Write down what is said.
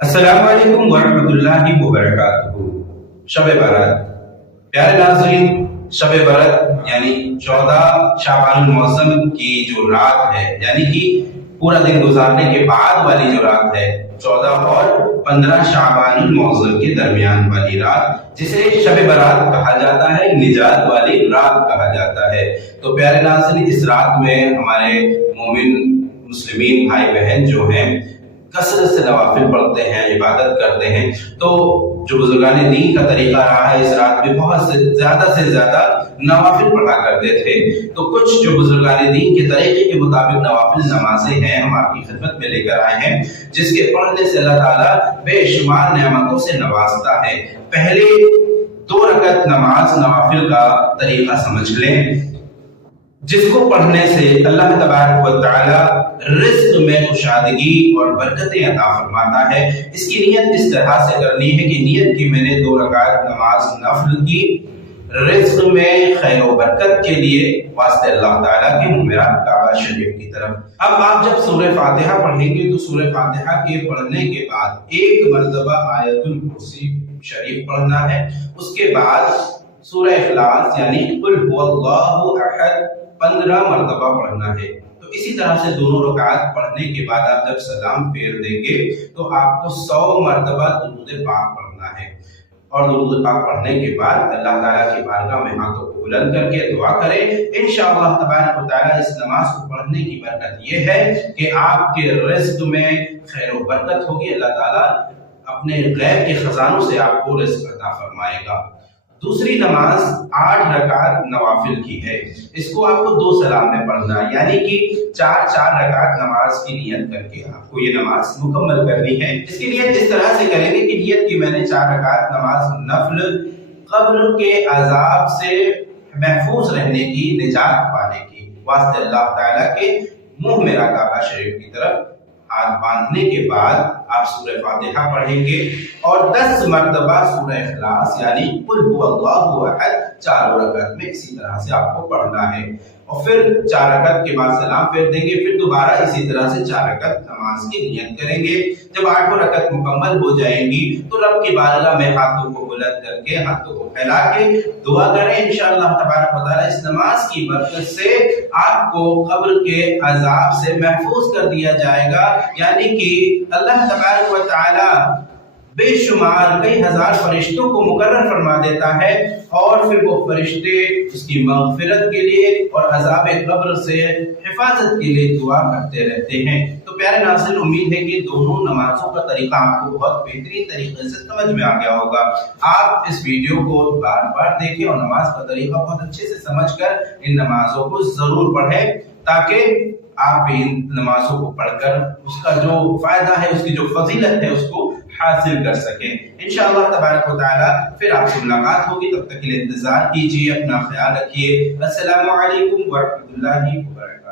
السلام علیکم ورحمۃ اللہ وبرکاتہ۔ شب برات، پیارے ناظرین، شب برات یعنی 14 شعبان المعظم کی جو رات ہے، یعنی کہ پورا دن گزارنے کے بعد والی جو رات ہے، 14 اور 15 شعبان المعظم کے درمیان والی رات، جسے شب برات کہا جاتا ہے، نجات والی رات کہا جاتا ہے۔ تو پیارے ناظرین، اس رات میں ہمارے مومن مسلمین بھائی بہن جو ہیں کثرت سے نوافل پڑھتے ہیں، عبادت کرتے ہیں۔ تو جو بزرگان دین کا طریقہ رہا ہے، اس رات میں بہت سے زیادہ نوافل پڑھا کرتے تھے۔ تو کچھ جو بزرگان دین کے طریقے کے مطابق نوافل نمازیں ہیں، ہم آپ کی خدمت میں لے کر آئے ہیں، جس کے پڑھنے سے اللہ تعالیٰ بے شمار نعمتوں سے نوازتا ہے۔ پہلے 2 رکعت نماز نوافل کا طریقہ سمجھ لیں، جس کو پڑھنے سے اللہ تبارک و تعالی رزق میں کشادگی اور برکتیں عطا فرماتا ہے۔ اس کی نیت اس طرح سے کرنی ہے کہ نیت کی میں نے 2 رکعت نماز نفل کی، رزق میں خیر و برکت کے لیے، واسطے اللہ تعالیٰ کے میرا کعبہ شریف کی طرف۔ اب آپ جب سورہ فاتحہ پڑھیں گے تو سورہ فاتحہ کے پڑھنے کے بعد 1 مرتبہ آیت الکرسی شریف پڑھنا ہے۔ اس کے بعد سورہ اخلاص یعنی قل هو اللہ احد 15 مرتبہ پڑھنا ہے۔ تو اسی طرح سے دونوں رکعات پڑھنے کے بعد آپ جب سلام پھیر دیں گے تو آپ کو 100 مرتبہ درود پاک پڑھنا ہے، اور درود پاک پڑھنے کے بعد اللہ تعالیٰ کی بارگاہ میں ہاتھوں کو بلند کر کے دعا کریں۔ انشاءاللہ تبارک و تعالیٰ اس نماز کو پڑھنے کی برکت یہ ہے کہ آپ کے رزق میں خیر و برکت ہوگی، اللہ تعالیٰ اپنے غیب کے خزانوں سے آپ کو رزق عطا فرمائے گا۔ دوسری نماز 8 رکعت نوافل کی ہے، اس کو آپ کو 2 سلام میں پڑھنا ہے، یعنی کہ 4 رکعت نماز کی نیت کر کے آپ کو یہ نماز مکمل کرنی ہے۔ اس کی نیت اس طرح سے کریں گے کہ نیت کی میں نے 4 رکعت نماز نفل قبر کے عذاب سے محفوظ رہنے کی، نجات پانے کی، واسطے اللہ تعالیٰ کے منہ میرا کعبہ شریف کی طرف ہاتھ باندھنے کے بعد آپ سورہ فاتحہ پڑھیں گے، اور 10 مرتبہ سورہ اخلاص یعنی قل هو اللہ احد 4 رکعت میں اسی طرح سے آپ کو پڑھنا ہے، اور پھر 4 رکعت کے بعد سلام پھیر دیں گے، پھر دوبارہ اسی طرح سے 4 رکعت نماز کی نیت کریں گے۔ جب 8 رکعت مکمل ہو جائیں گی تو رب کی بارگاہ میں ہاتھوں کو بلند کر کے، ہاتھوں کو پھیلا کے دعا کریں۔ انشاءاللہ تبارک و تعالی اس نماز کی برکت سے آپ کو قبر کے عذاب سے محفوظ کر دیا جائے گا، یعنی کہ اللہ تبارک و تعالی بے شمار کئی ہزار فرشتوں کو مقرر فرما دیتا ہے، اور پھر وہ فرشتے اس کی مغفرت کے لیے اور عذاب قبر سے حفاظت کے لیے دعا کرتے رہتے ہیں۔ تو پیارے ناظرین، امید ہے کہ دونوں نمازوں کا طریقہ آپ کو بہت بہترین طریقے سے سمجھ میں آ گیا ہوگا۔ آپ اس ویڈیو کو بار بار دیکھیں اور نماز کا طریقہ بہت اچھے سے سمجھ کر ان نمازوں کو ضرور پڑھیں، تاکہ آپ بھی ان نمازوں کو پڑھ کر اس کا جو فائدہ ہے، اس کی جو فضیلت ہے، اس کو حاصل کر سکیں۔ انشاءاللہ تبارک و تعالی پھر آپ سے ملاقات ہوگی، تب تک کے لیے انتظار کیجیے، اپنا خیال رکھیے۔ السلام علیکم ورحمۃ اللہ وبرکاتہ۔